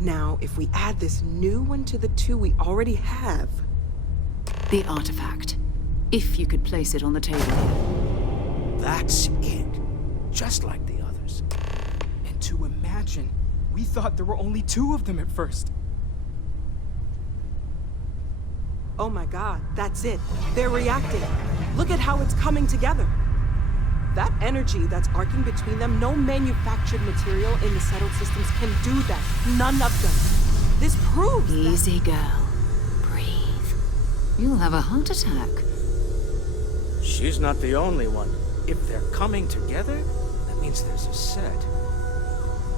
Now, if we add this new one to the two we already have... The artifact. If you could place it on the table here. That's it. Just like the others. And to imagine, we thought there were only 2 of them at first. Oh my god, that's it. They're reacting. Look at how it's coming together. That energy that's arcing between them, no manufactured material in the settled systems can do that. None of them. This proves Easy, girl. Breathe. You'll have a heart attack. She's not the only one. If they're coming together, that means there's a set.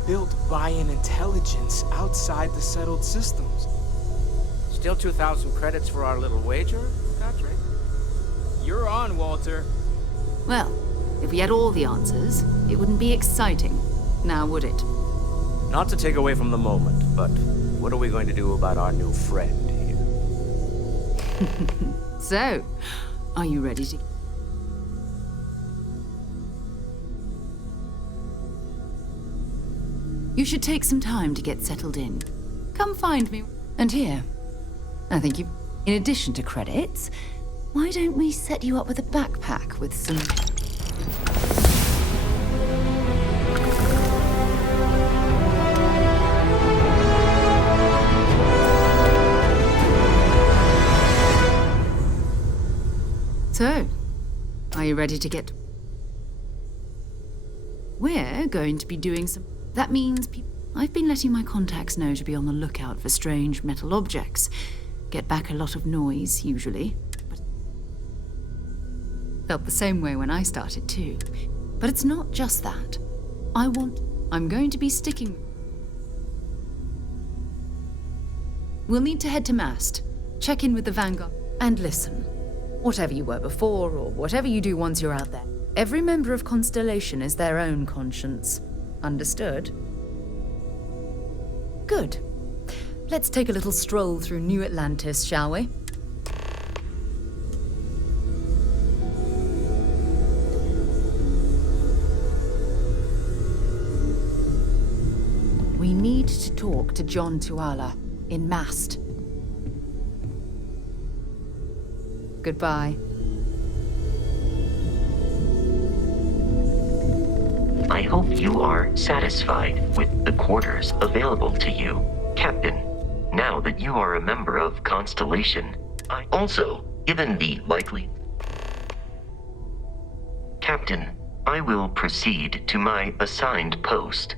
Built by an intelligence outside the settled systems. Still 2,000 credits for our little wager, Patrick? You're on, Walter. Well, if we had all the answers, it wouldn't be exciting. Now would it? Not to take away from the moment, but what are we going to do about our new friend here? So, are you ready to... You should take some time to get settled in. Come find me. And here, I think you... In addition to credits, why don't we set you up with a backpack with some... So, are you ready to get... We're going to be doing some... That means I've been letting my contacts know to be on the lookout for strange metal objects. Get back a lot of noise, usually. But felt the same way when I started, too. But it's not just that. I'm going to be sticking... We'll need to head to Mast, check in with the Vanguard, and listen. Whatever you were before, or whatever you do once you're out there, every member of Constellation is their own conscience. Understood? Good. Let's take a little stroll through New Atlantis, shall we? We need to talk to John Tuala in Mast. Goodbye. I hope you are satisfied with the quarters available to you, Captain. Now that you are a member of Constellation, given the likely... Captain, I will proceed to my assigned post.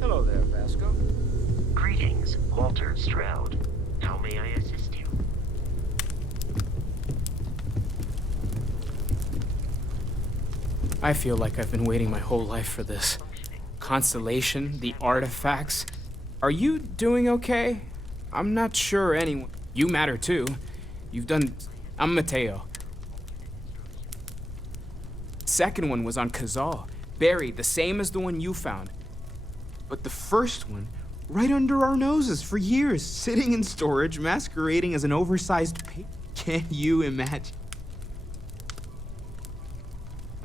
Hello there, Vasco. Greetings, Walter Stroud. How may I assist you? I feel like I've been waiting my whole life for this. Constellation, the artifacts. Are you doing okay? I'm not sure anyone... You matter too. You've done... I'm Mateo. Second one was on Kazal, buried, the same as the one you found. But the first one, right under our noses for years, sitting in storage, masquerading as an oversized pig. Can you imagine?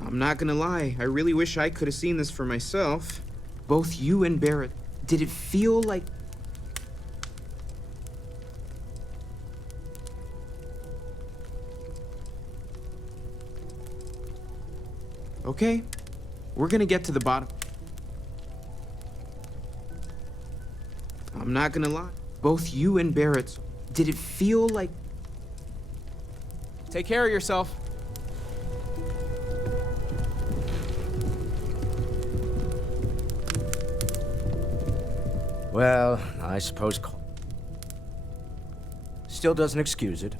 I'm not gonna lie, I really wish I could have seen this for myself. Both you and Barrett, did it feel like... Okay, we're gonna get to the bottom. I'm not gonna lie. Both you and Barrett, did it feel like... Take care of yourself. Well, I suppose... Still doesn't excuse it.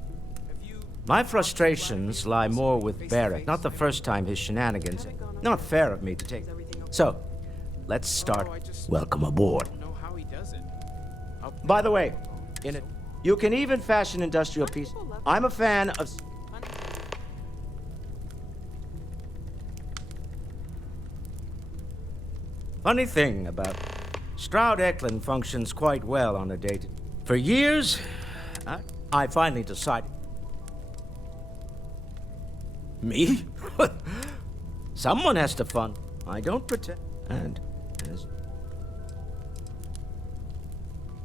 Have you My frustrations lie more with Barrett. Not the first time his shenanigans. Not fair of me to take. So, let's start. Welcome aboard. know how he does it. By the way, in it, you can even fashion industrial pieces. I'm a fan of. Funny thing about Stroud Eklund functions quite well on a date. For years, I finally decided. Me? Someone has to fund. I don't pretend. And as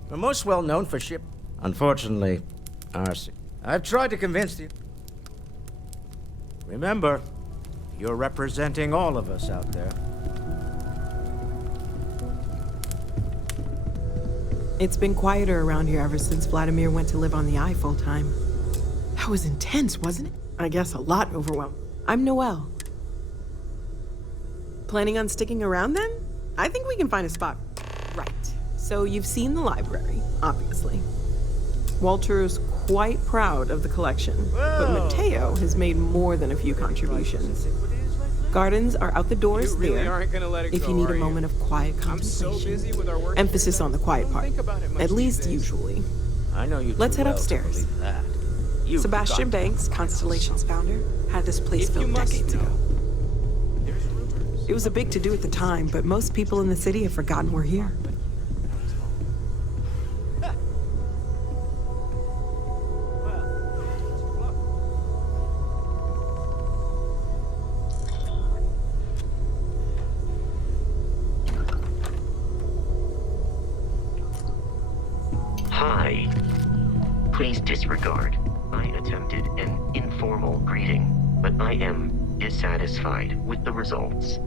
we're most well known for ship. Unfortunately, RC. I've tried to convince you. Remember, you're representing all of us out there. It's been quieter around here ever since Vladimir went to live on the Eye full time. That was intense, wasn't it? I guess a lot overwhelmed. I'm Noelle. Planning on sticking around then? I think we can find a spot. Right. So you've seen the library, obviously. Walter's quite proud of the collection, but Mateo has made more than a few contributions. Gardens are out the doors You really there aren't gonna let it if go, you need are a you? moment of quiet I'm so contemplation. busy with our work. Emphasis on the quiet part, Think about it much at these least days. usually. I know you. Let's too head well to upstairs. believe that. You've Sebastian got- Banks, Constellation's founder, had this place If you built must decades know, ago. there's rumors. It was a big to-do at the time, but most people in the city have forgotten we're here. Hi. Please disregard. I attempted an informal greeting, but I am dissatisfied with the results.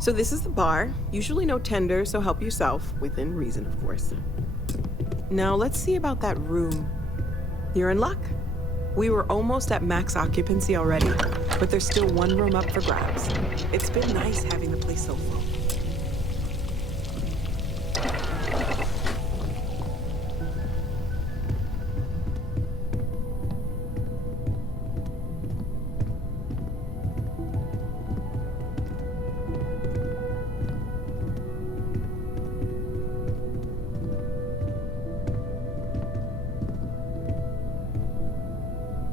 So this is the bar. Usually no tender, so help yourself. Within reason, of course. Now let's see about that room. You're in luck. We were almost at max occupancy already, but there's still one room up for grabs. It's been nice having the place so full.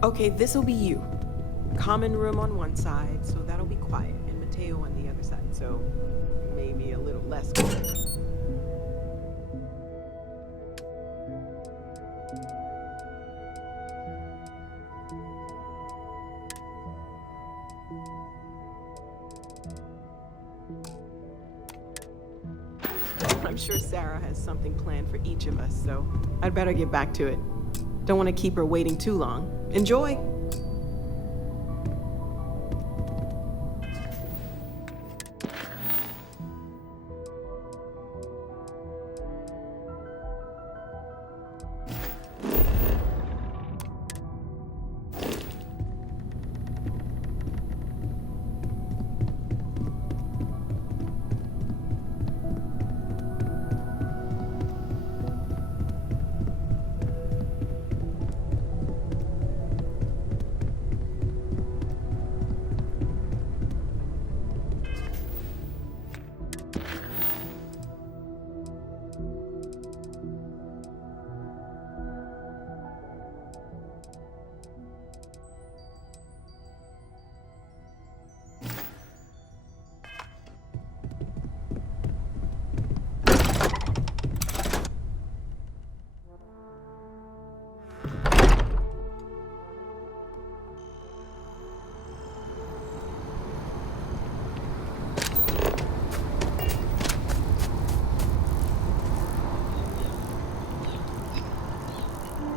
Okay, this'll be you. Common room on one side, so that'll be quiet, and Mateo on the other side, so maybe a little less quiet. I'm sure Sarah has something planned for each of us, so I'd better get back to it. Don't want to keep her waiting too long. Enjoy!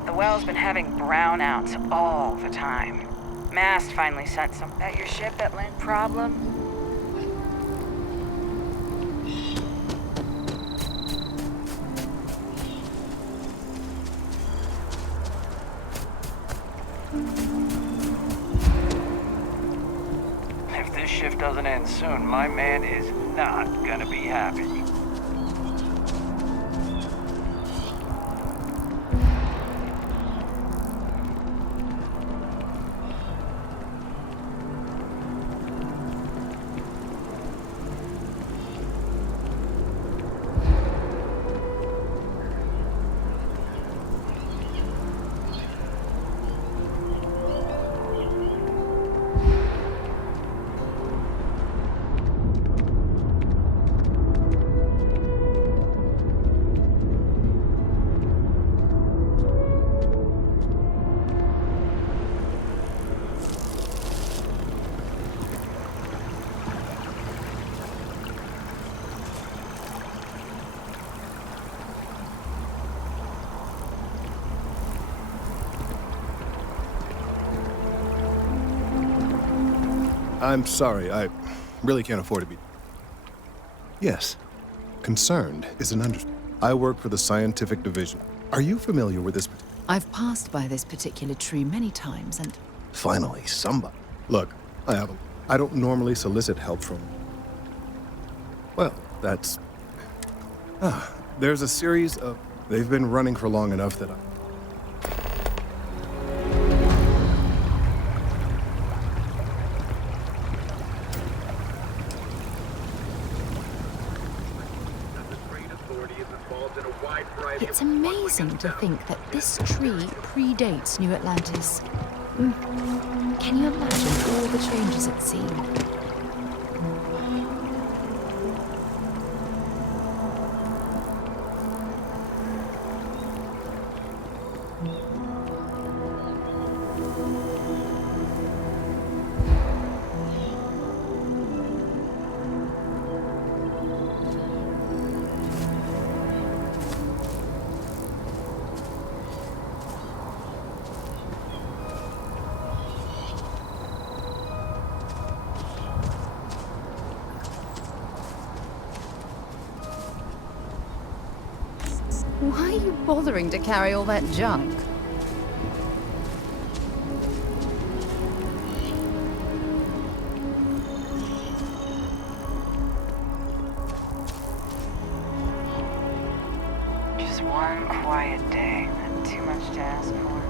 The well's been having brownouts all the time. Mast finally sent some. At your ship that lent problem? If this shift doesn't end soon, my man is not gonna be happy. I'm sorry, I really can't afford to be... Yes, concerned is an understatement. I work for the scientific division. Are you familiar with this? I've passed by this particular tree many times, and Finally, somebody. Look, I don't normally solicit help from... Well, that's... there's a series of... They've been running for long enough that I... it's amazing to think that this tree predates New Atlantis. Can you imagine all the changes it's seen? Why are you bothering to carry all that junk? Just one quiet day. Not too much to ask for.